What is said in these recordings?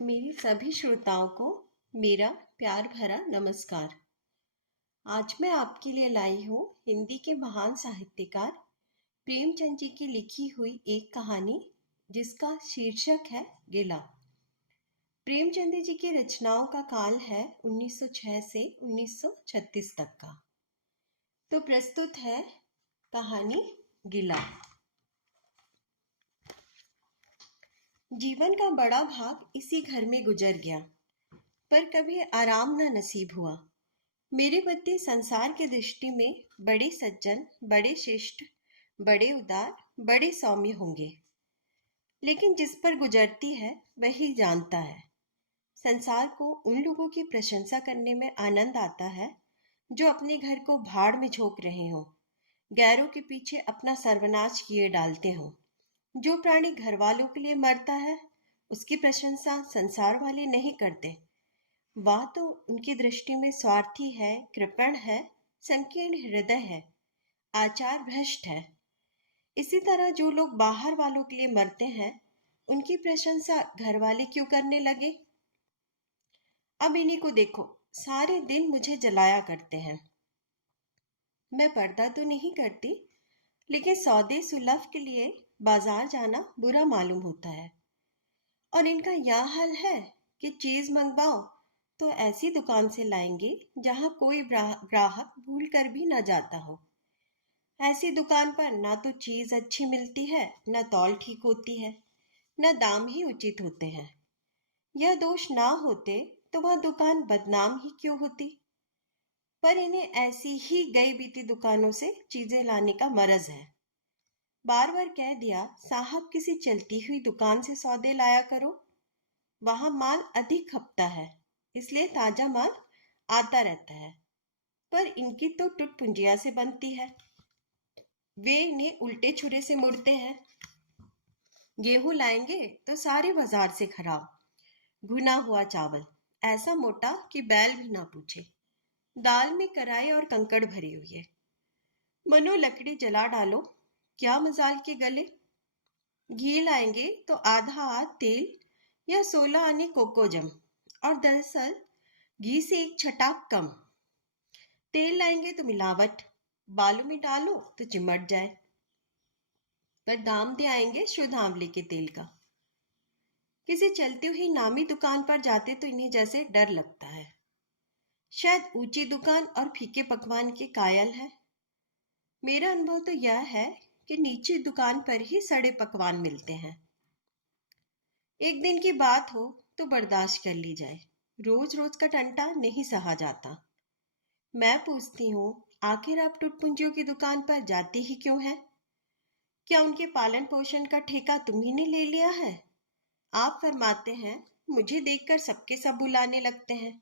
मेरे सभी श्रोताओं को मेरा प्यार भरा नमस्कार। आज मैं आपके लिए लाई हूँ हिंदी के महान साहित्यकार प्रेमचंद जी की लिखी हुई एक कहानी जिसका शीर्षक है गिला। प्रेमचंद जी की रचनाओं का काल है 1906 से 1936 तक का। तो प्रस्तुत है कहानी गिला। जीवन का बड़ा भाग इसी घर में गुजर गया, पर कभी आराम न नसीब हुआ। मेरे पति संसार की दृष्टि में बड़े सज्जन, बड़े शिष्ट, बड़े उदार, बड़े सौम्य होंगे, लेकिन जिस पर गुजरती है वही जानता है। संसार को उन लोगों की प्रशंसा करने में आनंद आता है जो अपने घर को भाड़ में झोंक रहे हों, गैरों के पीछे अपना सर्वनाश किए डालते हों। जो प्राणी घर वालों के लिए मरता है उसकी प्रशंसा संसार वाले नहीं करते। वह तो उनकी दृष्टि में स्वार्थी है, कृपण है, संकीर्ण हृदय है, आचार भ्रष्ट है। इसी तरह जो लोग बाहर वालों के लिए मरते हैं उनकी प्रशंसा घर वाले क्यों करने लगे। अब इन्हीं को देखो, सारे दिन मुझे जलाया करते हैं। मैं पर्दा तो नहीं करती, लेकिन सौदे सुलभ के लिए बाजार जाना बुरा मालूम होता है। और इनका यह हाल है कि चीज मंगवाओ तो ऐसी दुकान से लाएंगे जहां कोई ग्राहक भूल कर भी न जाता हो। ऐसी दुकान पर ना तो चीज अच्छी मिलती है, न तौल ठीक होती है, न दाम ही उचित होते हैं। यह दोष ना होते तो वह दुकान बदनाम ही क्यों होती। पर इन्हें ऐसी ही गई बीती दुकानों से चीजें लाने का मरज है। बार बार कह दिया, साहब किसी चलती हुई दुकान से सौदे लाया करो, वहां माल अधिक खपता है, इसलिए ताजा माल आता रहता है। पर इनकी तो टुटपुंजिया से बनती है। वे इन्हें उल्टे छुरे से मुड़ते हैं। गेहूं लाएंगे तो सारे बाजार से खराब, भुना हुआ चावल, ऐसा मोटा कि बैल भी ना पूछे। दाल में कराई और कंकड़ भरी हुई है। मनो लकड़ी जला डालो, क्या मजाल के गले। घी लाएंगे तो आधा आध तेल या 16 आने कोकोजम, और दरअसल घी से एक छटाक कम। तेल लाएंगे तो मिलावट, बालों में डालो तो चिमट जाए। पर दाम दे आएंगे शुद्ध आंवले के तेल का। किसी चलती हुई नामी दुकान पर जाते तो इन्हें जैसे डर लगता है। शायद ऊंची दुकान और फीके पकवान के कायल है। मेरा अनुभव तो यह है कि नीचे दुकान पर ही सड़े पकवान मिलते हैं। एक दिन की बात हो तो बर्दाश्त कर ली जाए, रोज रोज का टंटा नहीं सहा जाता। मैं पूछती हूँ, आखिर आप टुटपुंजियों की दुकान पर जाती ही क्यों है? क्या उनके पालन पोषण का ठेका तुम्ही ने ले लिया है? आप फरमाते हैं, मुझे देखकर सबके सब बुलाने लगते हैं।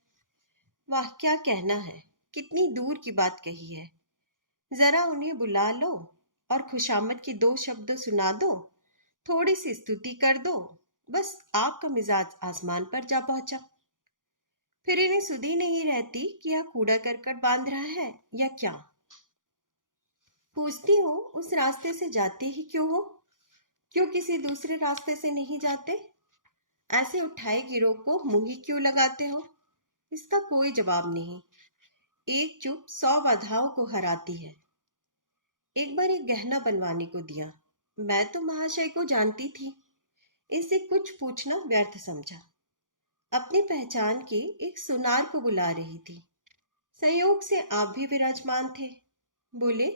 वाह क्या कहना है, कितनी दूर की बात कही है। जरा उन्हें बुला लो और खुशामद की दो शब्द सुना दो, थोड़ी सी स्तुति कर दो, बस आपका मिजाज आसमान पर जा पहुंचा। फिर इन्हें सुधी नहीं रहती कि यह कूड़ा करकट बांध रहा है या क्या। पूछती हूँ, उस रास्ते से जाते ही क्यों हो? क्यों किसी दूसरे रास्ते से नहीं जाते? ऐसे उठाए गिरोह को मुंह क्यों लगाते हो? इसका कोई जवाब नहीं। एक चुप 100 बाधाओं को हराती है। एक बार एक गहना बनवाने को दिया। मैं तो महाशय को जानती थी, इससे कुछ पूछना व्यर्थ समझा। अपनी पहचान के एक सुनार को बुला रही थी। संयोग से आप भी विराजमान थे। बोले,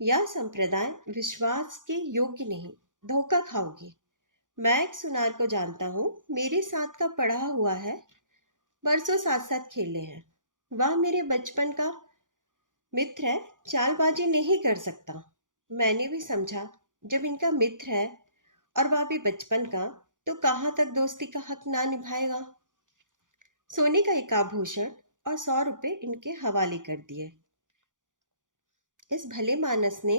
यह संप्रदाय विश्वास के योग्य नहीं, धोखा खाओगी। मैं एक सुनार को जानता हूँ, मेरे साथ का पढ़ा हुआ है, बरसों साथ साथ खेले हैं। वह मेरे बचपन का मित्र है, चालबाजी नहीं कर सकता। मैंने भी समझा, जब इनका मित्र है और वह भी बचपन का, तो कहाँ तक दोस्ती का हक ना निभाएगा। सोने का एक आभूषण और 100 रुपए इनके हवाले कर दिए। इस भले मानस ने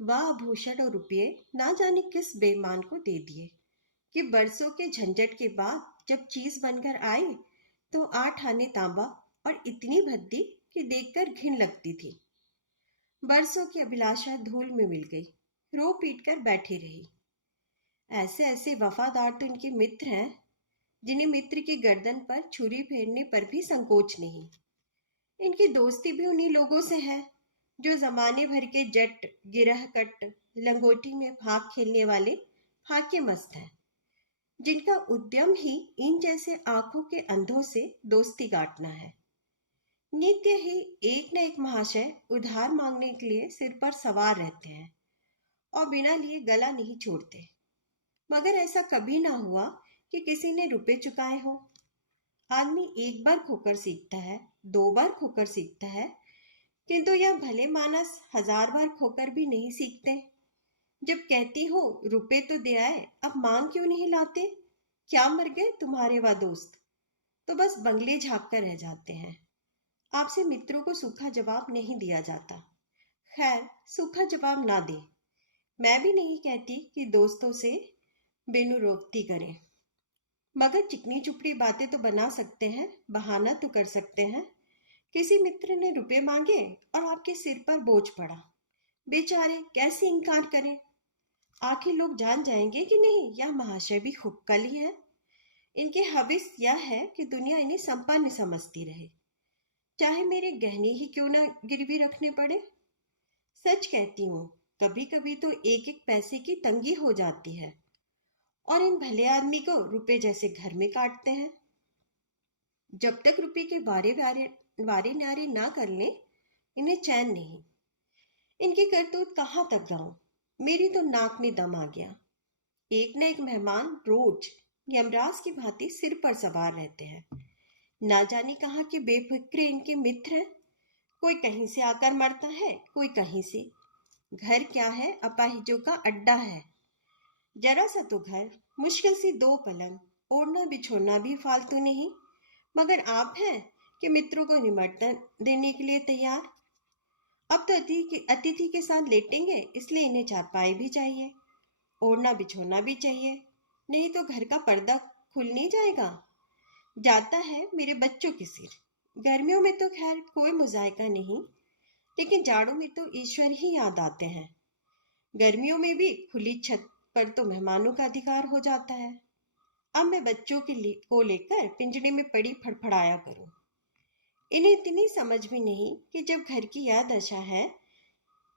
वह आभूषण और रुपये ना जाने किस बेईमान को दे दिए कि बरसों के झंझट के बाद जब चीज बनकर आई तो 8 आने तांबा और इतनी भद्दी कि देखकर घिन लगती थी। बरसों की अभिलाषा धूल में मिल गई, रो पीट कर बैठी रही। ऐसे ऐसे वफादार तो इनके मित्र हैं जिन्हें मित्र की गर्दन पर छुरी फेरने पर भी संकोच नहीं। इनकी दोस्ती भी उन्हीं लोगों से है जो जमाने भर के जट, गिरहकट, लंगोटी में फाक खेलने वाले फाके मस्त हैं, जिनका उद्यम ही इन जैसे आंखों के अंधों से दोस्ती गांठना है। नित्य ही एक न एक महाशय उधार मांगने के लिए सिर पर सवार रहते हैं और बिना लिए गला नहीं छोड़ते। मगर ऐसा कभी ना हुआ कि किसी ने रुपए चुकाए हो। आदमी एक बार खोकर सीखता है, दो बार खोकर सीखता है, किंतु यह भले मानस 1000 बार खोकर भी नहीं सीखते। जब कहती हो रुपए तो दे आए, अब मांग क्यों नहीं लाते, क्या मर गए तुम्हारे वह दोस्त, तो बस बंगले झाँक कर रह जाते हैं। आपसे मित्रों को सूखा जवाब नहीं दिया जाता। खैर, सूखा जवाब ना दे। मैं भी नहीं कहती कि दोस्तों से बेनुरोक्ति करें, मगर चिकनी चुपड़ी बातें तो बना सकते हैं, बहाना तो कर सकते हैं। किसी मित्र ने रुपए मांगे और आपके सिर पर बोझ पड़ा, बेचारे कैसे इनकार करें। आखिर लोग जान जाएंगे कि नहीं यह महाशय भी हुक्कल ही है। इनके हविस यह है कि दुनिया इन्हें संपन्न समझती रहे, चाहे मेरे गहने ही क्यों ना गिरवी रखने पड़े। सच कहती हूँ, कभी कभी तो एक एक पैसे की तंगी हो जाती है और इन भले आदमी को रुपए जैसे घर में काटते हैं। जब तक रुपए के वारे नारे ना कर लें, इन्हें चैन नहीं। इनकी करतूत कहाँ तक गाऊं, मेरी तो नाक में दम आ गया। एक न एक मेहमान रोज यमराज की भांति सिर पर सवार रहते हैं। ना जाने कहाँ के बेफिक्रे इनके मित्र हैं। कोई कहीं से आकर मरता है, कोई कहीं से। घर क्या है, अपाहिजों का अड्डा है। जरा सा तो घर, मुश्किल से 2 पलंग, ओढ़ना बिछोड़ना भी फालतू नहीं। मगर आप हैं कि मित्रों को निमंत्रण देने के लिए तैयार। अब तो अतिथि के साथ लेटेंगे, इसलिए इन्हें चारपाई भी चाहिए, ओढ़ना बिछोना भी चाहिए, नहीं तो घर का पर्दा खुल नहीं जाएगा। जाता है मेरे बच्चों के सिर। गर्मियों में तो खैर कोई मुजायका नहीं, लेकिन जाड़ों में तो ईश्वर ही याद आते हैं। गर्मियों में भी खुली छत पर तो मेहमानों का अधिकार हो जाता है। अब मैं बच्चों को लेकर पिंजड़े में पड़ी फड़फड़ाया करूं। इन्हें इतनी समझ भी नहीं कि जब घर की यह दशा है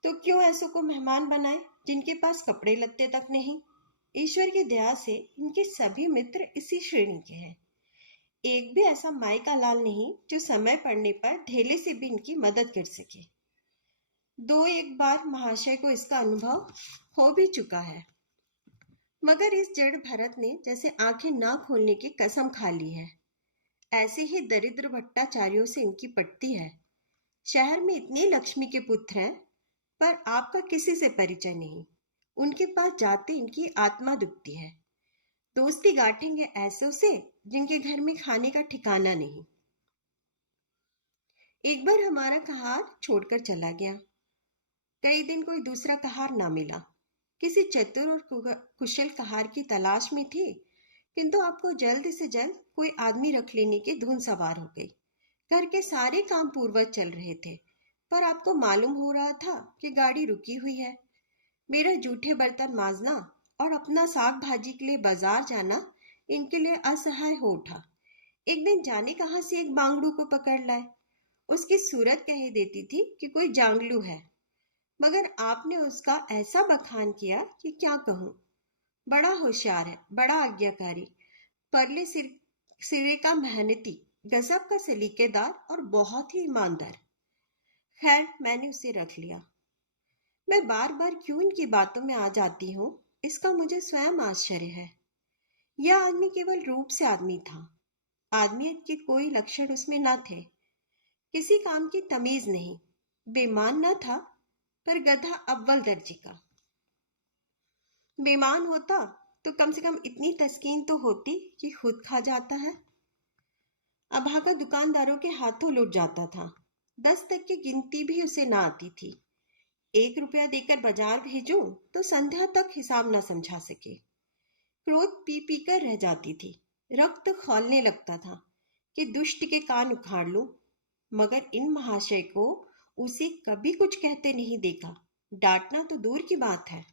तो क्यों ऐसों को मेहमान बनाए जिनके पास कपड़े लत्ते तक नहीं। ईश्वर की दया से इनके सभी मित्र इसी श्रेणी के हैं। एक भी ऐसा माई का लाल नहीं जो समय पड़ने पर ढेले से भी इनकी मदद कर सके। 2-1 बार महाशय को इसका अनुभव हो भी चुका है, मगर इस जड़ भरत ने जैसे आंखें ना खोलने की कसम खा ली है। ऐसे ही दरिद्र भट्टाचार्यों से इनकी पटती है। शहर में इतने लक्ष्मी के पुत्र हैं, पर आपका किसी से परिचय नहीं। उनके पास जाते इनकी आत्मा दुखती है। दोस्ती गांठेंगे ऐसों से जिनके घर में खाने का ठिकाना नहीं। एक बार हमारा कहार छोड़कर चला गया। कई दिन कोई दूसरा कहार ना मिला। किसी चतुर और कुशल कहार की तलाश में थी, किंतु आपको जल्द से जल्द कोई आदमी रख लेने की धुन सवार हो गई। घर के सारे काम पूर्ववत चल रहे थे, पर आपको मालूम हो रहा था कि गाड़ी रुकी हुई है। मेरा जूठे बर्तन मांजना और अपना साग भाजी के लिए बाजार जाना इनके लिए असहाय हो उठा। एक दिन जाने कहां से एक बांगड़ू को पकड़ लाए। उसकी सूरत कह देती थी कि कोई जांगलू है, मगर आपने उसका ऐसा बखान किया कि क्या कहूँ। बड़ा होशियार है, बड़ा आज्ञाकारी, परले सिरे का मेहनती, गजब का सलीकेदार और बहुत ही ईमानदार। खैर, मैंने उसे रख लिया। मैं बार बार क्यों इनकी बातों में आ जाती हूँ, इसका मुझे स्वयं आश्चर्य है। यह आदमी केवल रूप से आदमी था। आदमियत के कोई लक्षण उसमें न थे। किसी काम की तमीज नहीं। बेईमान न था, पर गधा अव्वल दर्जे का। बेईमान होता तो कम से कम इतनी तस्कीन तो होती कि खुद खा जाता है। अभागा दुकानदारों के हाथों लुट जाता था। 10 तक की गिनती भी उसे ना आती थी। 1 रुपया देकर बाजार भेजूं तो संध्या तक हिसाब न समझा सके। क्रोध पी पी कर रह जाती थी। रक्त खौलने लगता था कि दुष्ट के कान उखाड़ लूं, मगर इन महाशय को उसे कभी कुछ कहते नहीं देखा। डांटना तो दूर की बात है।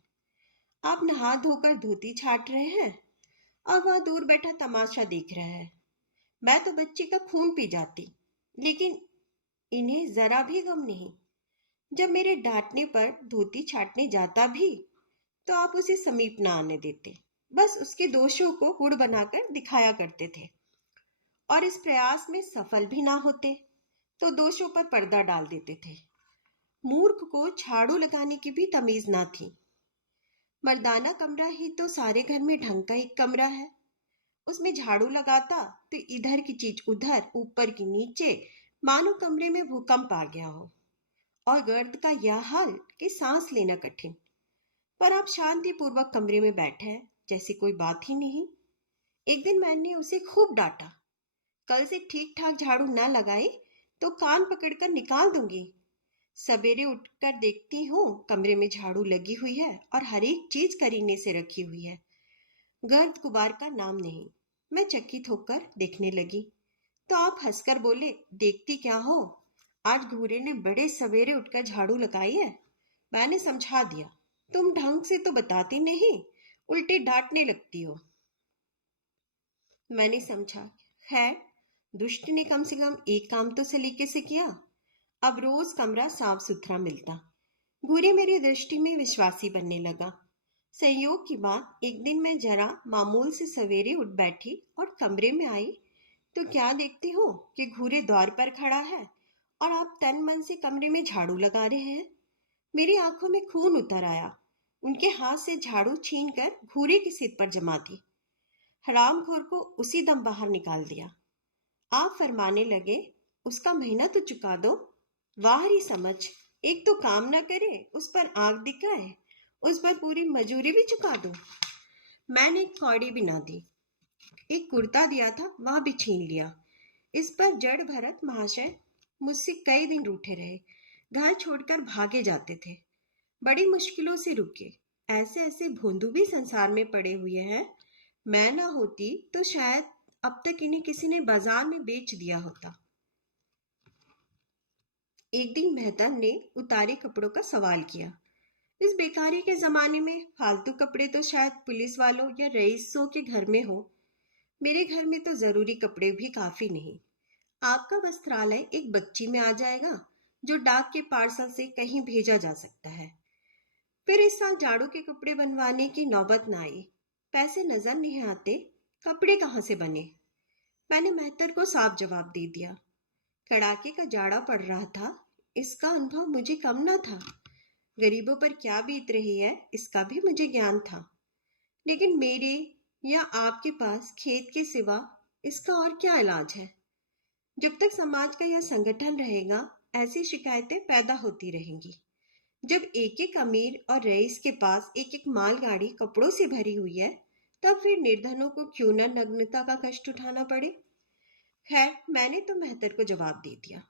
आप नहा धोकर धोती छाट रहे हैं और वह दूर बैठा तमाशा देख रहा है। मैं तो बच्चे का खून पी जाती, लेकिन इन्हें जरा भी गम नहीं। जब मेरे डांटने पर धोती छाटने जाता भी तो आप उसे समीप न आने देते, बस उसके दोषों को गुड़ बनाकर दिखाया करते थे। और इस प्रयास में सफल भी ना होते तो दोषों पर पर्दा डाल देते थे। मूर्ख को झाड़ू लगाने की भी तमीज ना थी। मर्दाना कमरा ही तो सारे घर में ढंग का एक कमरा है। उसमें झाड़ू लगाता तो इधर की चीज उधर, ऊपर की नीचे, मानो कमरे में भूकंप आ गया हो। और गर्द का यह हाल कि सांस लेना कठिन। पर आप शांतिपूर्वक कमरे में बैठे हैं जैसे कोई बात ही नहीं। एक दिन मैंने उसे खूब डांटा, कल से ठीक ठाक झाड़ू ना लगाई तो कान पकड़कर निकाल दूंगी। सवेरे उठकर देखती हूँ कमरे में झाड़ू लगी हुई है और हर एक चीज करीने से रखी हुई है, गर्द गुबार का नाम नहीं। मैं चकित होकर देखने लगी तो आप हंसकर बोले, देखती क्या हो, आज घूरे ने बड़े सवेरे उठकर झाड़ू लगाई है। मैंने समझा दिया, तुम ढंग से तो बताती नहीं, उल्टे डांटने लगती हो। मैंने समझा, खैर दुष्ट ने कम से कम एक काम तो सलीके से किया। अब रोज कमरा साफ सुथरा मिलता। घूरे मेरी दृष्टि में विश्वासी बनने लगा। संयोग की बात, एक दिन मैं जरा मामूल से सवेरे उठ बैठी और कमरे में आई तो क्या देखती हूँ कि घूरे द्वार पर खड़ा है और आप तन मन से कमरे में झाड़ू लगा रहे हैं। मेरी आंखों में खून उतर आया। उनके हाथ से झाड़ू छीनकर घूरे के सिर पर जमा दी। हरामखोर को उसी दम बाहर निकाल दिया। आप फरमाने लगे, उसका महीना तो चुका दो। वाह री समझ, एक तो काम ना करे, उस पर आग दिखाए, उस पर पूरी मजूरी भी चुका दो। मैंने एक कौड़ी भी ना दी। एक कुर्ता दिया था वह भी छीन लिया। इस पर जड़ भरत महाशय मुझसे कई दिन रूठे रहे, घर छोड़कर भागे जाते थे, बड़ी मुश्किलों से रुके। ऐसे ऐसे भोंदू भी संसार में पड़े हुए हैं। मैं ना होती तो शायद अब तक इन्हें किसी ने बाजार में बेच दिया होता। एक दिन मेहतर ने उतारे कपड़ों का सवाल किया। इस बेकारी के जमाने में फालतू कपड़े तो शायद पुलिस वालों या रईसों के घर में हो, मेरे घर में तो जरूरी कपड़े भी काफी नहीं। आपका वस्त्रालय एक बच्ची में आ जाएगा जो डाक के पार्सल से कहीं भेजा जा सकता है। फिर इस साल जाड़ों के कपड़े बनवाने की नौबत ना आई। पैसे नजर नहीं आते, कपड़े कहाँ से बने। मैंने मेहतर को साफ जवाब दे दिया। कड़ाके का जाड़ा पड़ रहा था, इसका अनुभव मुझे कम ना था। गरीबों पर क्या बीत रही है इसका भी मुझे ज्ञान था। लेकिन मेरे या आपके पास खेत के सिवा इसका और क्या इलाज है। जब तक समाज का यह संगठन रहेगा ऐसी शिकायतें पैदा होती रहेंगी। जब एक एक अमीर और रईस के पास एक एक मालगाड़ी कपड़ों से भरी हुई है, तब फिर निर्धनों को क्यों न नग्नता का कष्ट उठाना पड़े। खैर मैंने तो मेहतर को जवाब दे दिया।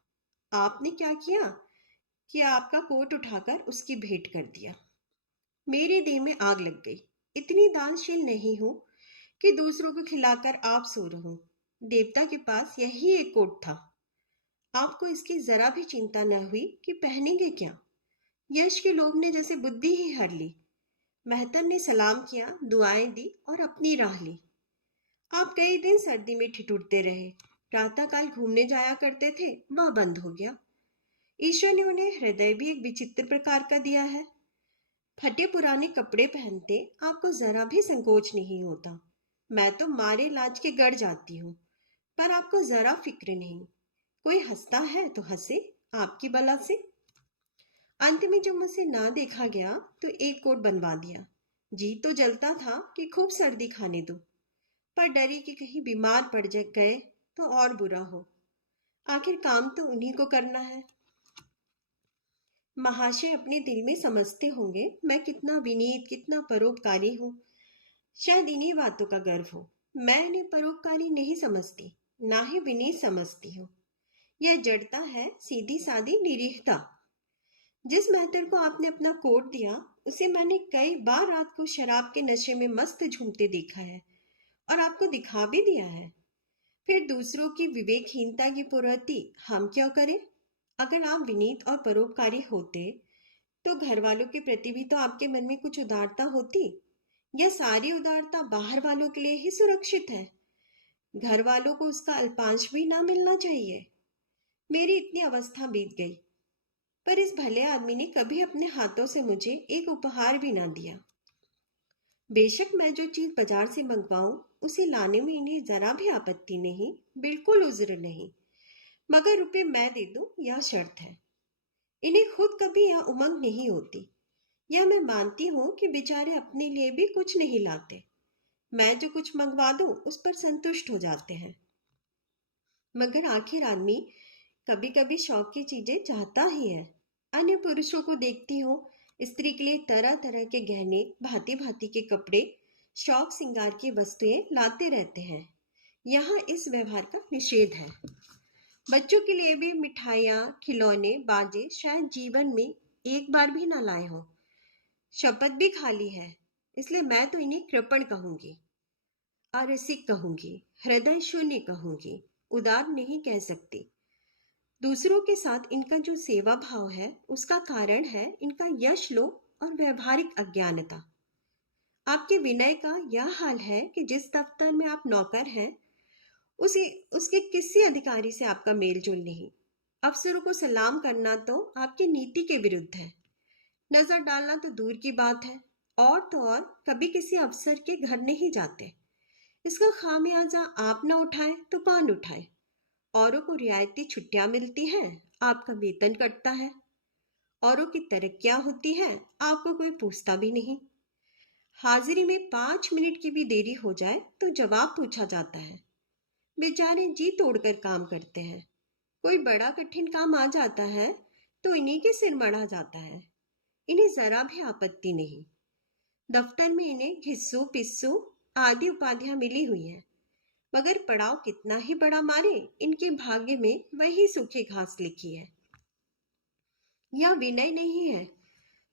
आपने क्या किया कि आपका कोट उठाकर उसकी भेंट कर दिया। मेरे देह में आग लग गई। इतनी दानशील नहीं हूं कि दूसरों को खिलाकर आप सो रहूं। देवता के पास यही एक कोट था। आपको इसकी जरा भी चिंता न हुई कि पहनेंगे क्या। यश के लोभ ने जैसे बुद्धि ही हर ली। मेहतर ने सलाम किया, दुआएं दी और अपनी राह ली। आप कई दिन सर्दी में ठिठुरते रहे। प्रातःकाल घूमने जाया करते थे, वह बंद हो गया। ईश्वर ने उन्हें हृदय भी एक विचित्र प्रकार का दिया है। फटे पुराने कपड़े पहनते आपको जरा भी संकोच नहीं होता। मैं तो मारे लाज के गड़ जाती हूँ, पर आपको जरा फिक्र नहीं। कोई हंसता है तो हंसे, आपकी बला से। अंत में जब मुझसे ना देखा गया तो एक कोट बनवा दिया। जी तो जलता था कि खूब सर्दी खाने दो, पर डरी कि कहीं बीमार पड़ गए तो और बुरा हो। आखिर काम तो उन्हीं को करना है। महाशय अपने दिल में समझते होंगे मैं कितना विनीत, कितना परोपकारी हूँ। शायद इन्हीं बातों का गर्व हो। मैं इन्हें परोपकारी नहीं समझती, ना ही विनीत समझती हूँ। यह जड़ता है, सीधी सादी निरीहता। जिस मेहतर को आपने अपना कोट दिया उसे मैंने कई बार रात को शराब के नशे में मस्त झूमते देखा है और आपको दिखा भी दिया है। फिर दूसरों की विवेकहीनता की पूर्ति हम क्यों करें। अगर आप विनीत और परोपकारी होते तो घर वालों के प्रति भी तो आपके मन में कुछ उदारता होती। यह सारी उदारता बाहर वालों के लिए ही सुरक्षित है, घर वालों को उसका अल्पांश भी ना मिलना चाहिए। मेरी इतनी अवस्था बीत गई, पर इस भले आदमी ने कभी अपने हाथों से मुझे एक उपहार भी ना दिया। बेशक मैं जो चीज बाजार से मंगवाऊं उसे लाने में इन्हें जरा भी आपत्ति नहीं, बिल्कुल उज्र नहीं, मगर रुपए मैं दे दूं यह शर्त है। इन्हें खुद कभी यह उमंग नहीं होती। यह मैं मानती हूं कि बेचारे अपने लिए भी कुछ नहीं लाते, मैं जो कुछ मंगवा दूं उस पर संतुष्ट हो जाते हैं। मगर आखिर आदमी कभी कभी शौक की चीजें चाहता ही है। अन्य पुरुषों को देखती हूँ, स्त्री के लिए तरह तरह के गहने, भांति भांति के कपड़े, शौक श्रृंगार की वस्तुएं लाते रहते हैं। यहाँ इस व्यवहार का निषेध है। बच्चों के लिए भी मिठाइयाँ, खिलौने, बाजे शायद जीवन में एक बार भी ना लाए हों। शपथ भी खाली है, इसलिए मैं तो इन्हें कृपण कहूंगी, अरसिक कहूंगी, हृदय शून्य कहूंगी, उदार नहीं कह सकती। दूसरों के साथ इनका जो सेवा भाव है उसका कारण है इनका यश लोभ और व्यवहारिक अज्ञानता। आपके विनय का यह हाल है कि जिस दफ्तर में आप नौकर हैं उसे उसके किसी अधिकारी से आपका मेल जोल नहीं। अफसरों को सलाम करना तो आपकी नीति के विरुद्ध है। नजर डालना तो दूर की बात है, और तो और कभी किसी अफसर के घर नहीं जाते। इसका खामियाजा आप ना उठाए तो कौन उठाए। औरों को रियायती छुट्टियां मिलती हैं, आपका वेतन कटता है। औरों की तरक्कियां होती हैं, आपको कोई पूछता भी नहीं। हाजिरी में 5 मिनट की भी देरी हो जाए तो जवाब पूछा जाता है। बेचारे जी तोड़कर काम करते हैं। कोई बड़ा कठिन काम आ जाता है तो इन्हीं के सिर मढ़ा जाता है। इन्हें जरा भी आपत्ति नहीं। दफ्तर में इन्हें घिस्सू पिस्सू आदि उपाधियां मिली हुई हैं, मगर पड़ाव कितना ही बड़ा मारे इनके भाग्य में वही सूखी घास लिखी है। यह विनय नहीं है,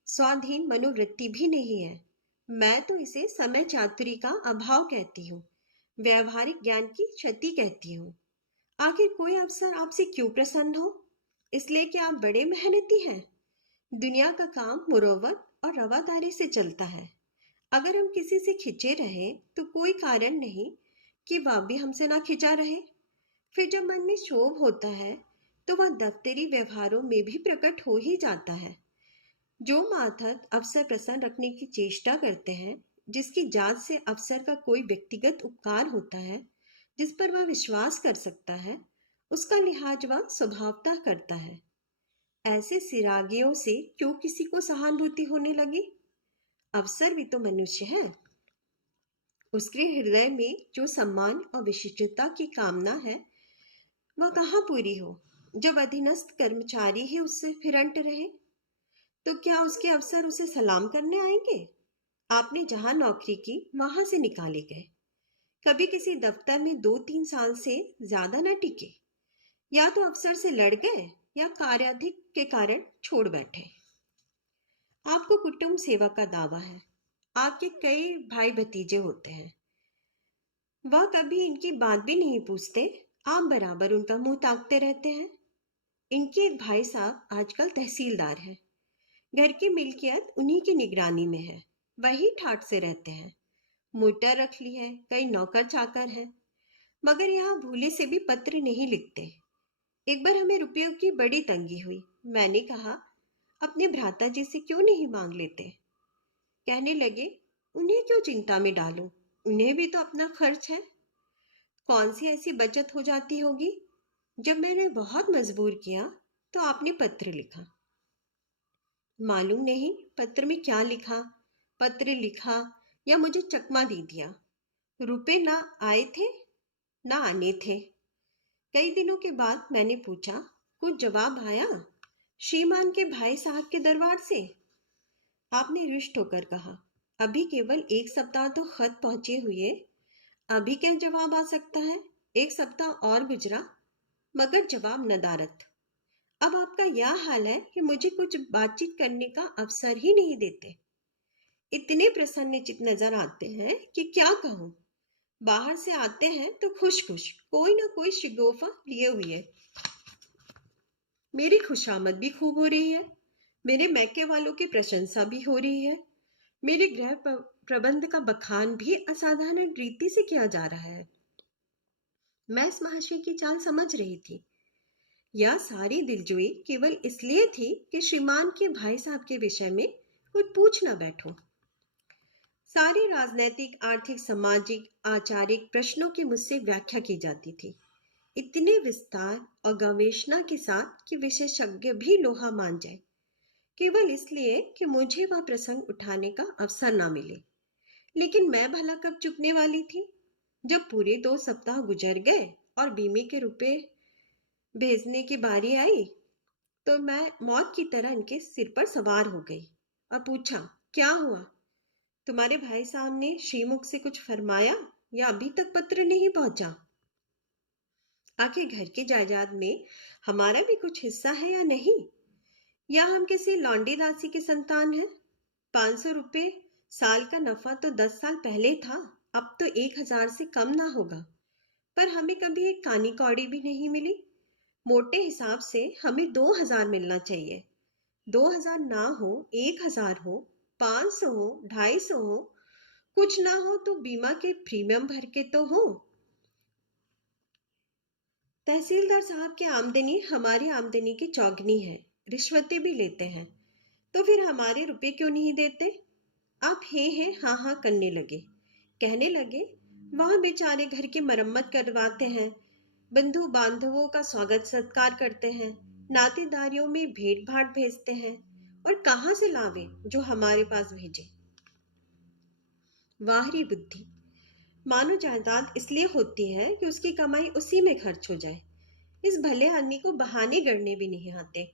स्वाधीन मनोवृत्ति भी नहीं है। मैं तो इसे समय चातुरी का अभाव कहती हूँ, व्यवहारिक ज्ञान की क्षति कहती हूँ। आखिर कोई अफसर आपसे क्यों प्रसन्न हो? इसलिए कि आप बड़े मेहनती हैं। दुनिया का काम मुरव्वत और रवादारी से चलता है। अगर हम किसी से खिंचे रहे तो कोई कारण नहीं कि वह भी हमसे ना खिंचा रहे। फिर जब मन में क्षोभ होता है तो वह दफ्तरी व्यवहारों में भी प्रकट हो ही जाता है। जो मातहत अफसर प्रसन्न रखने की चेष्टा करते हैं, जिसकी जांच से अफसर का कोई व्यक्तिगत उपकार होता है, जिस पर वह विश्वास कर सकता है, उसका लिहाज वह स्वभावतः करता है। ऐसे सिरागियों से क्यों किसी को सहानुभूति होने लगी? अफसर भी तो मनुष्य है। उसके हृदय में जो सम्मान और विशिष्टता की कामना है वह कहाँ पूरी हो, जब अधीनस्थ कर्मचारी ही उससे फिरंट रहे? तो क्या उसके अफसर उसे सलाम करने आएंगे? आपने जहां नौकरी की वहां से निकाले गए, कभी किसी दफ्तर में 2-3 साल से ज्यादा न टिके, या तो अफसर से लड़ गए या कार्याधिक के कारण छोड़ बैठे। आपको कुटुंब सेवा का दावा है, आपके कई भाई भतीजे होते हैं, वह कभी इनकी बात भी नहीं पूछते, आप बराबर उनका मुंह ताकते रहते हैं। इनके एक भाई साहब आजकल तहसीलदार हैं, घर की मिल्कियत उन्हीं की निगरानी में है, वही ठाट से रहते हैं। मोटर रख ली है, कई नौकर चाकर हैं, मगर यहाँ भूले से भी पत्र नहीं लिखते। एक बार हमें रुपयों की बड़ी तंगी हुई, मैंने कहा अपने भ्राता जी से क्यों नहीं मांग लेते? कहने लगे उन्हें क्यों चिंता में डालो, उन्हें भी तो अपना खर्च है। कौन सी ऐसी बचत हो जाती होगी? जब मैंने बहुत मजबूर किया तो आपने पत्र लिखा। मालूम नहीं पत्र में क्या लिखा, पत्र लिखा या मुझे चकमा दे दिया। रुपए ना आए थे ना आने थे। कई दिनों के बाद मैंने पूछा, कुछ जवाब आया श्रीमान के भाई साहब के दरबार से? आपने रुष्ट होकर कहा, अभी केवल 1 सप्ताह तो खत पहुंचे हुए, अभी क्या जवाब आ सकता है? 1 सप्ताह और गुजरा मगर जवाब नदारद। अब आपका यह हाल है कि मुझे कुछ बातचीत करने का अवसर ही नहीं देते। इतने प्रसन्नचित्त नजर आते हैं कि क्या कहूं। बाहर से आते हैं तो खुश खुश, कोई ना कोई शिगोफा लिए हुए। मेरी खुशामद भी खूब हो रही है, मेरे मैके वालों की प्रशंसा भी हो रही है, मेरे गृह प्रबंध का बखान भी असाधारण रीति से किया जा रहा है। मैं इस महाशय की चाल समझ रही थी। यह सारी दिलजोई केवल इसलिए थी कि श्रीमान के भाई साहब के विषय में कुछ पूछ न बैठो। सारी राजनैतिक, आर्थिक, सामाजिक, आचारिक प्रश्नों की मुझसे व्याख्या की जाती थी, इतने विस्तार और गवेषणा के साथ कि विशेषज्ञ भी लोहा मान जाए, केवल इसलिए कि मुझे वह प्रसंग उठाने का अवसर ना मिले। लेकिन मैं भला कब चुकने वाली थी? जब पूरे 2 सप्ताह गुजर गए और बीमे के रुपए भेजने की बारी आई, तो मैं मौत की तरह इनके सिर पर सवार हो गई और पूछा, क्या हुआ? तुम्हारे भाई साहब ने श्रीमुख से कुछ फरमाया या अभी तक पत्र नहीं पहुंचा? आखिर घर की जायदाद में हमारा भी कुछ हिस्सा है या नहीं? या हम किसी लौंडी दासी की संतान हैं? 500 रुपये साल का नफा तो 10 साल पहले था, अब तो 1,000 से कम ना होगा। पर हमें कभी एक कानी कौड़ी भी नहीं मिली। मोटे हिसाब से हमें 2,000 मिलना चाहिए। 2,000 ना हो, 1,000 हो, 500 हो, 250 हो, कुछ ना हो तो बीमा के प्रीमियम भर के तो हो। तहसीलदार साहब की आमदनी हमारी आमदनी की चौगनी है, रिश्वतें भी लेते हैं, तो फिर हमारे रुपए क्यों नहीं देते? आप हे हाँ हाँ करने लगे। कहने लगे, वह बेचारे घर की मरम्मत करवाते हैं, बंधु बांधवों का स्वागत सत्कार करते हैं, नातेदारियों में भेंट भाट भेजते हैं, और कहाँ से लावे जो हमारे पास भेजे। वाहरी बुद्धि। मानो जायदाद इसलिए होती है कि उसकी कमाई उसी में खर्च हो जाए। इस भले आदमी को बहाने गढ़ने भी नहीं आते।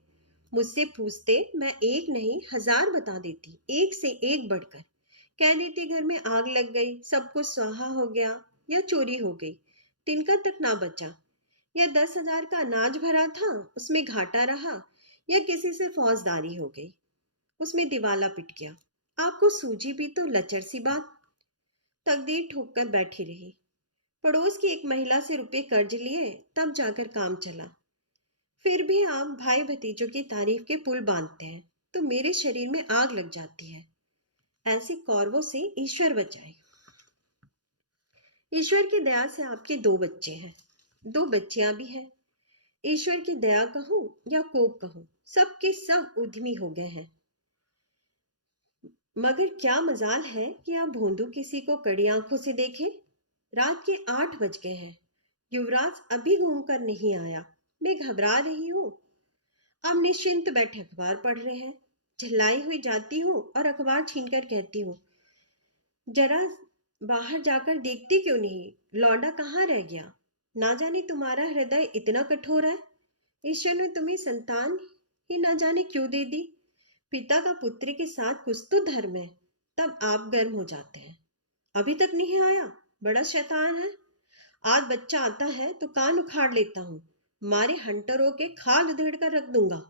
मुझसे पूछते, मैं एक नहीं 1,000 बता देती, एक से एक बढ़कर। कह देती घर में आग लग गई, सब कुछ स्वाहा हो गया, या चोरी हो गई, तिनका तक ना बचा, या 10,000 का अनाज भरा था, उसमें घाटा रहा, या किसी से फौजदारी हो गई, उसमें दिवाला पिट गया। आपको सूझी भी तो लचर सी बात। तकदीर ठोक कर बैठी रही। पड़ोस की एक महिला से रुपए कर्ज लिए, तब जाकर काम चला। फिर भी आप भाई भतीजों की तारीफ के पुल बांधते हैं तो मेरे शरीर में आग लग जाती है। ऐसे कौरवों से ईश्वर बचाए। ईश्वर की दया से आपके 2 बच्चे हैं, 2 बच्चियां भी हैं। ईश्वर की दया कहूं या कोप कहूं, सबके सब उद्यमी हो गए हैं। मगर क्या मजाल है कि आप भोंदू किसी को कड़ी आंखों से देखें। रात के 8 बज गए हैं, युवराज अभी घूमकर नहीं आया। मैं घबरा रही हूँ। अब निश्चिंत बैठे अखबार पढ़ रहे हैं। झल्लाई हुई जाती हूँ और अखबार छीनकर कहती हूँ, जरा बाहर जाकर देखती क्यों नहीं, लौंडा कहाँ रह गया? ना जाने तुम्हारा हृदय इतना कठोर है। ईश्वर ने तुम्हें संतान ही ना जाने क्यों दे दी। पिता का पुत्र के साथ कुछ तो धर्म है। तब आप गर्म हो जाते हैं। अभी तक नहीं आया, बड़ा शैतान है। आज बच्चा आता है तो कान उखाड़ लेता हूँ, मारे हंटरों के खाल उधेड़ कर रख दूंगा।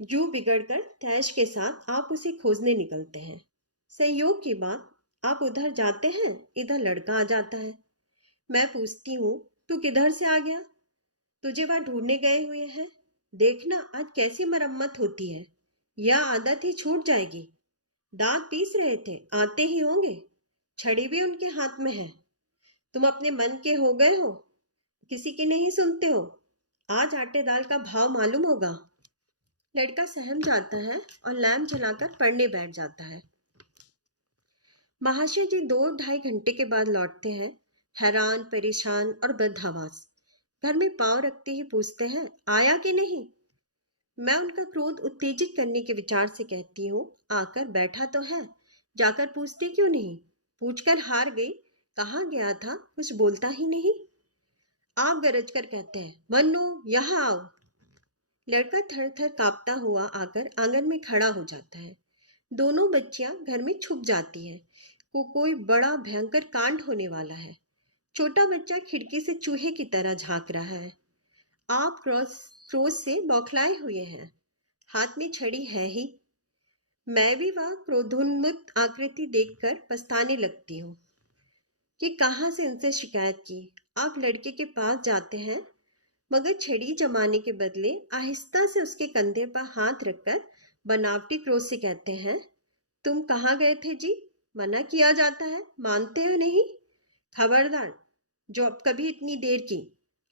यूं बिगड़कर तैश के साथ आप उसे खोजने निकलते हैं। संयोग की बात, आप उधर जाते हैं, इधर लड़का आ जाता है। मैं पूछती हूँ, तू किधर से आ गया? तुझे वह ढूंढने गए हुए हैं। देखना आज कैसी मरम्मत होती है, यह आदत ही छूट जाएगी। दांत पीस रहे थे, आते ही होंगे। छड़ी भी उनके हाथ में है। तुम अपने मन के हो गए हो, किसी की नहीं सुनते हो। आज आटे दाल का भाव मालूम होगा। लड़का सहम जाता है और लैंप जलाकर पढ़ने बैठ जाता है। महाशय जी 2-2.5 घंटे के बाद लौटते हैं, हैरान, परेशान और बदहवास। घर में पांव रखते ही पूछते हैं, आया कि नहीं? मैं उनका क्रोध उत्तेजित करने के विचार से कहती हूँ, आकर बैठा तो है, जाकर पूछते क्यों नहीं? पूछकर हार गई, कहाँ गया था, कुछ बोलता ही नहीं। आप गरज कर कहते हैं, मन्नू यहाँ आओ। लड़का थर थर कांपता हुआ आकर आंगन में खड़ा हो जाता है। दोनों बच्चियां घर में छुप जाती हैं। कोई बड़ा भयंकर कांड होने वाला है। छोटा बच्चा खिड़की से चूहे की तरह झांक रहा है। आप क्रोध से बौखलाए हुए हैं। हाथ में छड़ी है ही। मैं भी वह क्रोधोन्मुक्त आकृति देखकर पछताने लगती हूँ कि कहाँ से उनसे शिकायत की। आप लड़के के पास जाते हैं, मगर छड़ी जमाने के बदले आहिस्ता से उसके कंधे पर हाथ रखकर बनावटी क्रोध से कहते हैं, तुम कहाँ गए थे जी? मना किया जाता है, मानते हो नहीं? खबरदार, जो अब कभी इतनी देर की।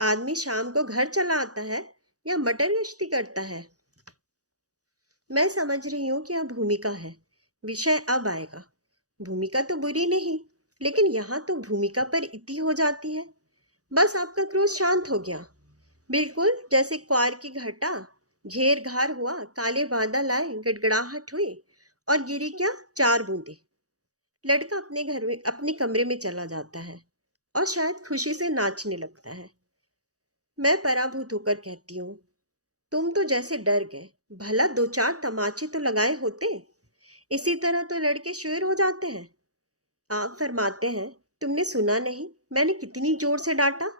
आदमी शाम को घर चला आता है या मटर गश्ती करता है? मैं समझ रही हूँ कि अब भूमिका है, विषय अब आएगा। भूमिका तो बुरी नहीं, लेकिन यहाँ तो भूमिका पर इति हो जाती है। बस आपका क्रोध शांत हो गया, बिल्कुल जैसे क्वार की घटा। घेर घार हुआ, काले बादल आए, गड़गड़ाहट हुई और गिरी क्या 4 बूंदे। लड़का अपने घर में अपने कमरे में चला जाता है और शायद खुशी से नाचने लगता है। मैं पराभूत होकर कहती हूँ, तुम तो जैसे डर गए। भला 2-4 तमाचे तो लगाए होते। इसी तरह तो लड़के शुरू हो जाते हैं। आप फरमाते हैं, तुमने सुना नहीं मैंने कितनी जोर से डांटा?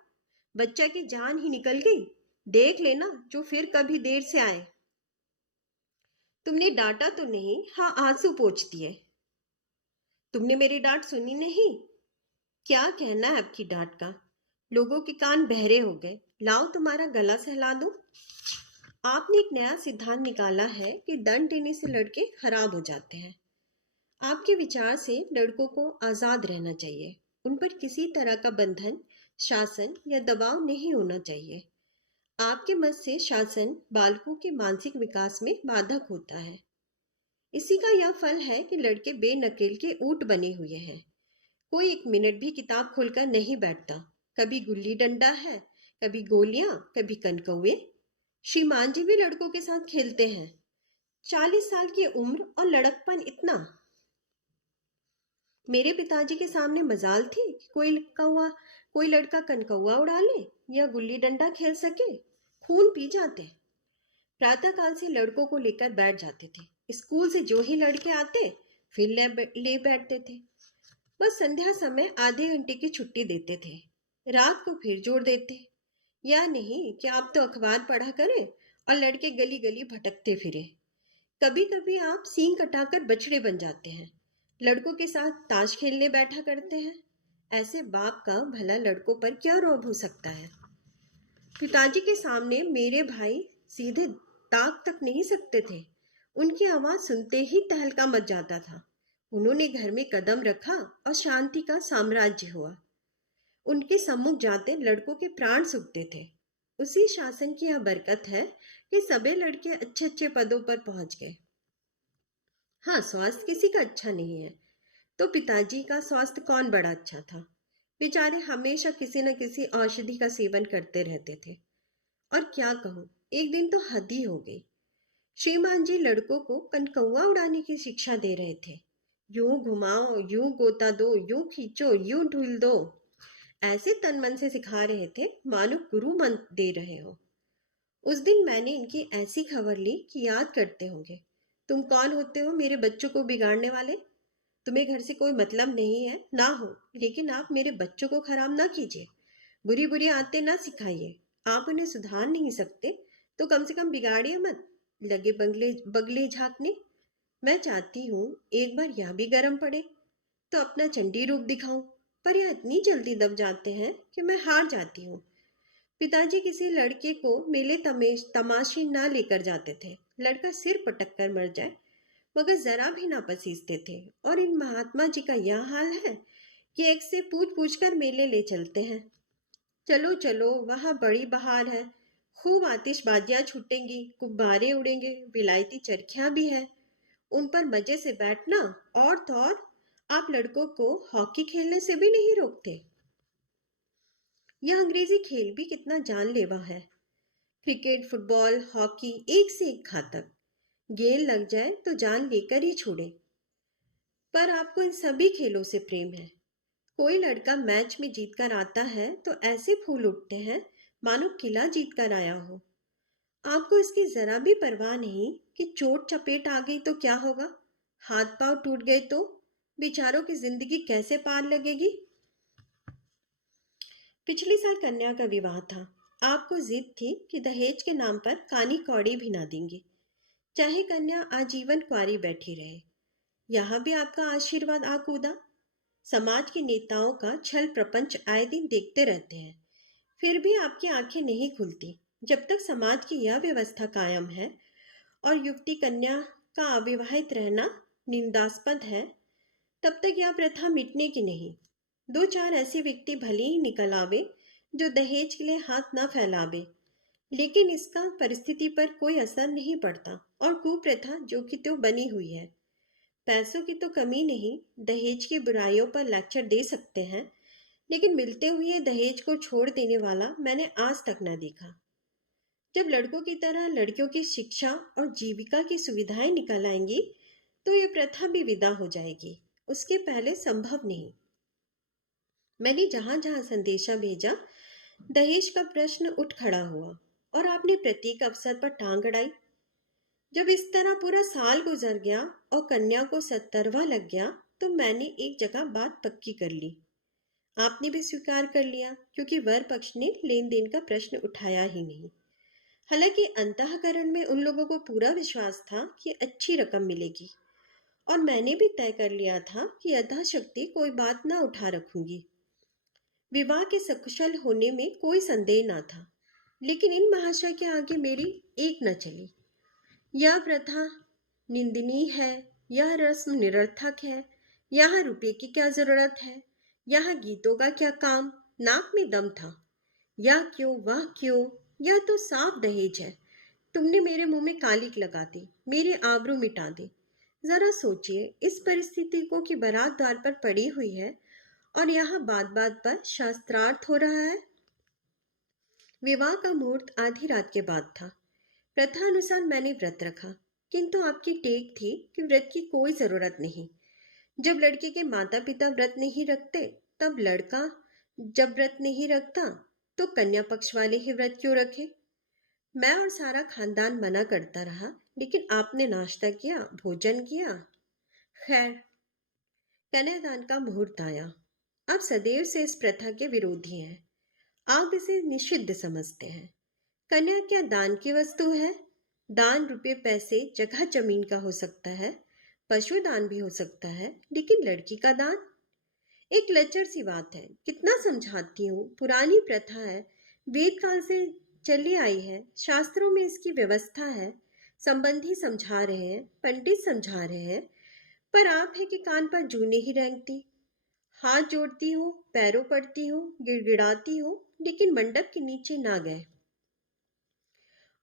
बच्चा की जान ही निकल गई। देख लेना जो फिर कभी देर से आए। तुमने डांटा तो नहीं, हाँ आंसू पोंछ दिए। तुमने मेरी डांट सुनी नहीं? क्या कहना है आपकी डांट का? लोगों के कान बहरे हो गए। लाओ तुम्हारा गला सहला दूं। आपने एक नया सिद्धांत निकाला है कि दंड देने से लड़के खराब हो जाते हैं। आपके विचार से लड़कों को आजाद रहना चाहिए। उन पर किसी तरह का बंधन, शासन या दबाव नहीं होना चाहिए। आपके मत से शासन बालकों के मानसिक विकास में बाधक होता है। इसी का यह फल है कि लड़के बेनकेल के ऊंट बने हुए हैं। कोई 1 मिनट भी किताब खोलकर नहीं बैठता। कभी गुल्ली डंडा है, कभी गोलियां, कभी कनकौए। श्रीमान जी भी लड़कों के साथ खेलते हैं। 40 साल की उम्र और लड़कपन इतना। मेरे पिताजी के सामने मजाल थी कि कोई लड़का कनकौआ उड़ा ले या गुल्ली डंडा खेल सके। खून पी जाते। प्रातःकाल से लड़कों को लेकर बैठ जाते थे। स्कूल से जो ही लड़के आते फिर ले बैठते थे। बस संध्या समय आधे घंटे की छुट्टी देते थे। रात को फिर जोड़ देते। या नहीं कि आप तो अखबार पढ़ा करें और लड़के गली गली भटकते फिरे। कभी कभी आप सींग कटाकर बछड़े बन जाते हैं। लड़कों के साथ ताश खेलने बैठा करते हैं। ऐसे बाप का भला लड़कों पर क्या रौब हो सकता है? पिताजी के सामने मेरे भाई सीधे ताक तक नहीं सकते थे। उनकी आवाज सुनते ही तहलका मच जाता था। उन्होंने घर में कदम रखा और शांति का साम्राज्य हुआ। उनके सम्मुख जाते लड़कों के प्राण सूखते थे। उसी शासन की यह बरकत है कि सभी लड़के अच्छे अच्छे पदों पर पहुंच गए। हाँ, स्वास्थ्य किसी का अच्छा नहीं है, तो पिताजी का स्वास्थ्य कौन बड़ा अच्छा था। बेचारे हमेशा किसी न किसी औषधि का सेवन करते रहते थे। और क्या कहूँ, एक दिन तो हद ही हो गई। श्रीमान जी लड़कों को कनकौआ उड़ाने की शिक्षा दे रहे थे। यूं घुमाओ, यूं गोता दो, यूं खींचो, यूं ढूल दो। ऐसे तन मन से सिखा रहे थे मानो गुरु मंत्र दे रहे हो। उस दिन मैंने इनकी ऐसी खबर ली कि याद करते होंगे। तुम कौन होते हो मेरे बच्चों को बिगाड़ने वाले? तुम्हें घर से कोई मतलब नहीं है ना हो, लेकिन आप मेरे बच्चों को खराब ना कीजिए। बुरी बुरी आदतें ना सिखाइए। आप उन्हें सुधार नहीं सकते तो कम से कम बिगाड़िए मत। लगे बंगले बगले झांकने। मैं चाहती हूँ एक बार यह भी गर्म पड़े तो अपना चंडी रूप दिखाऊं, पर यह इतनी जल्दी दब जाते हैं कि मैं हार जाती हूँ। पिताजी किसी लड़के को मेले तमाशे ना लेकर जाते थे। लड़का सिर पटक कर मर जाए मगर जरा भी ना पसीजते थे। और इन महात्मा जी का यह हाल है कि एक से पूछ पूछ कर मेले ले चलते हैं। चलो चलो, वहाँ बड़ी बहार है। खूब आतिशबाजियां छूटेंगी, गुब्बारे उड़ेंगे, विलायती चरखियां भी हैं। उन पर मजे से बैठना। और तो और आप लड़कों को हॉकी खेलने से भी नहीं रोकते। यह अंग्रेजी खेल भी कितना जानलेवा है। क्रिकेट, फुटबॉल, हॉकी एक से एक घातक। गेंद लग जाए तो जान लेकर ही छोड़े। पर आपको इन सभी खेलों से प्रेम है। कोई लड़का मैच में जीतकर आता है तो ऐसे फूल उठते हैं मानो किला जीतकर आया हो। आपको इसकी जरा भी परवाह नहीं कि चोट चपेट आ गई तो क्या होगा, हाथ पांव टूट गए तो बेचारों की जिंदगी कैसे पार लगेगी। पिछले साल कन्या का विवाह था। आपको जिद थी कि दहेज के नाम पर कानी कौड़ी भी ना देंगे, चाहे कन्या आजीवन कुंवारी बैठी रहे। यहाँ भी आपका आशीर्वाद आ कूदा। समाज के नेताओं का छल प्रपंच आए दिन देखते रहते हैं, फिर भी आपकी आंखें नहीं खुलती। जब तक समाज की यह व्यवस्था कायम है और युवती कन्या का अविवाहित रहना निंदास्पद है, तब तक यह प्रथा मिटने की नहीं। दो चार ऐसे व्यक्ति भले ही निकल आवे जो दहेज के लिए हाथ ना फैलावे, लेकिन इसका परिस्थिति पर कोई असर नहीं पड़ता और कुप्रथा जो कि तो बनी हुई है। पैसों की तो कमी नहीं, दहेज की बुराइयों पर लेक्चर दे सकते हैं, लेकिन मिलते हुए दहेज को छोड़ देने वाला मैंने आज तक न देखा। जब लड़कों की तरह लड़कियों की शिक्षा और जीविका की सुविधाएं निकल आएंगी तो ये प्रथा भी विदा हो जाएगी। उसके पहले संभव नहीं। मैंने जहां जहां संदेशा भेजा, दहेज का प्रश्न उठ खड़ा हुआ और आपने प्रत्येक अवसर पर टांग अड़ाई। जब इस तरह पूरा साल गुजर गया और कन्या को 70वां लग गया तो मैंने एक जगह बात पक्की कर ली। आपने भी स्वीकार कर लिया, क्योंकि वर पक्ष ने लेन देन का प्रश्न उठाया ही नहीं। हालांकि अंतःकरण में उन लोगों को पूरा विश्वास था कि अच्छी रकम मिलेगी, और मैंने भी तय कर लिया था कि यथाशक्ति कोई बात ना उठा रखूंगी। विवाह के सकुशल होने में कोई संदेह ना था, लेकिन इन महाशय के आगे मेरी एक न चली। यह प्रथा निंदनीय है, यह रस्म निरर्थक है, यहाँ रुपये की क्या जरूरत है, यहाँ गीतों का क्या काम। नाक में दम था। यह क्यों, वह क्यों, यह तो साफ दहेज है। तुमने मेरे मुंह में कालिक लगा दी, मेरी आबरू मिटा दी। जरा सोचिए, इस परिस्थिति को कि बारात द्वार पर पड़ी हुई है और यहाँ बात बात पर शास्त्रार्थ हो रहा है। विवाह का मुहूर्त आधी रात के बाद था। प्रथा अनुसार मैंने व्रत रखा, किंतु आपकी टेक थी कि व्रत की कोई जरूरत नहीं। जब लड़के के माता पिता व्रत नहीं रखते, तब लड़का जब व्रत नहीं रखता तो कन्या पक्ष वाले ही व्रत क्यों रखे। मैं और सारा खानदान मना करता रहा, लेकिन आपने नाश्ता किया, भोजन किया। खैर, कन्यादान का मुहूर्त आया। आप सदैव से इस प्रथा के विरोधी हैं। आप इसे निषिद्ध समझते हैं। कन्या क्या दान की वस्तु है? दान रुपए पैसे जगह जमीन का हो सकता है, पशु दान भी हो सकता है, लेकिन लड़की का दान एक लचर सी बात है। कितना समझाती हूँ, पुरानी प्रथा है, वेद काल से चली आई है, शास्त्रों में इसकी व्यवस्था है। संबंधी समझा रहे हैं, पंडित समझा रहे हैं, पर आप है कि कान पर जू नहीं रेंगती। हाथ जोड़ती हूँ, पैरों पड़ती हूँ, गिड़गिड़ाती हूँ, लेकिन मंडप के नीचे ना गए।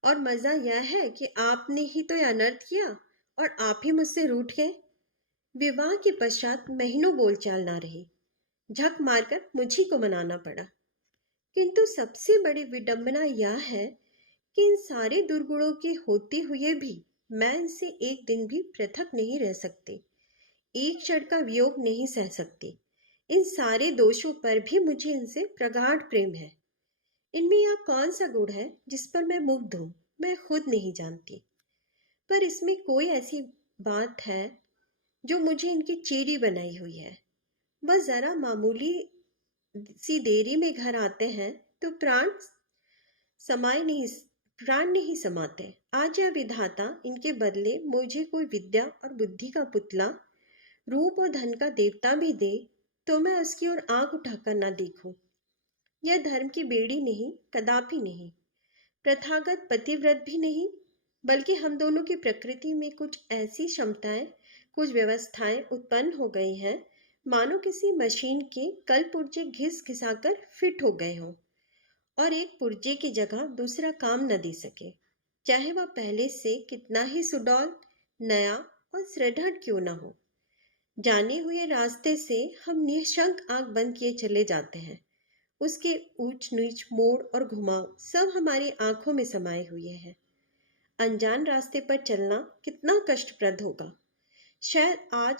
और मजा यह है कि आपने ही तो यह अनर्थ किया और आप ही मुझसे रूठ गए। विवाह के पश्चात महीनों बोलचाल ना रही। झक मारकर मुझी को मनाना पड़ा। किंतु सबसे बड़ी विडंबना यह है कि इन सारे दुर्गुणों के होते हुए भी मैं इनसे एक दिन भी पृथक नहीं रह सकती, एक क्षण का वियोग नहीं सह सकती। इन सारे दोषों पर भी मुझे इनसे प्रगाढ़ प्रेम है। इनमें यह कौन सा गुण है जिस पर मैं मुग्ध हूं, मैं खुद नहीं जानती। पर इसमें कोई ऐसी बात है जो मुझे इनकी चेरी बनाई हुई है। वह जरा मामूली सी देरी में घर आते हैं तो समाये नहीं प्राण नहीं समाते। आज यह विधाता इनके बदले मुझे कोई विद्या और बुद्धि का पुतला, रूप और धन का देवता भी दे तो मैं उसकी ओर आंख उठाकर ना देखूं। यह धर्म की बेड़ी नहीं, कदापि नहीं। प्रथागत पतिव्रत भी नहीं, बल्कि हम दोनों की प्रकृति में कुछ ऐसी क्षमताएं, कुछ व्यवस्थाएं उत्पन्न हो गई हैं, मानो किसी मशीन के कल पुर्जे घिस घिसाकर फिट हो गए हों और एक पुर्जे की जगह दूसरा काम न दे सके, चाहे वह पहले से कितना ही सुडौल, नया और सुदृढ़ क्यों न हो। जाने हुए रास्ते से हम निशंक आंख बंद किए चले जाते हैं। उसके ऊंच नीच, मोड़ और घुमाव सब हमारी आंखों में समाये हुए हैं। अनजान रास्ते पर चलना कितना कष्टप्रद होगा। शायद आज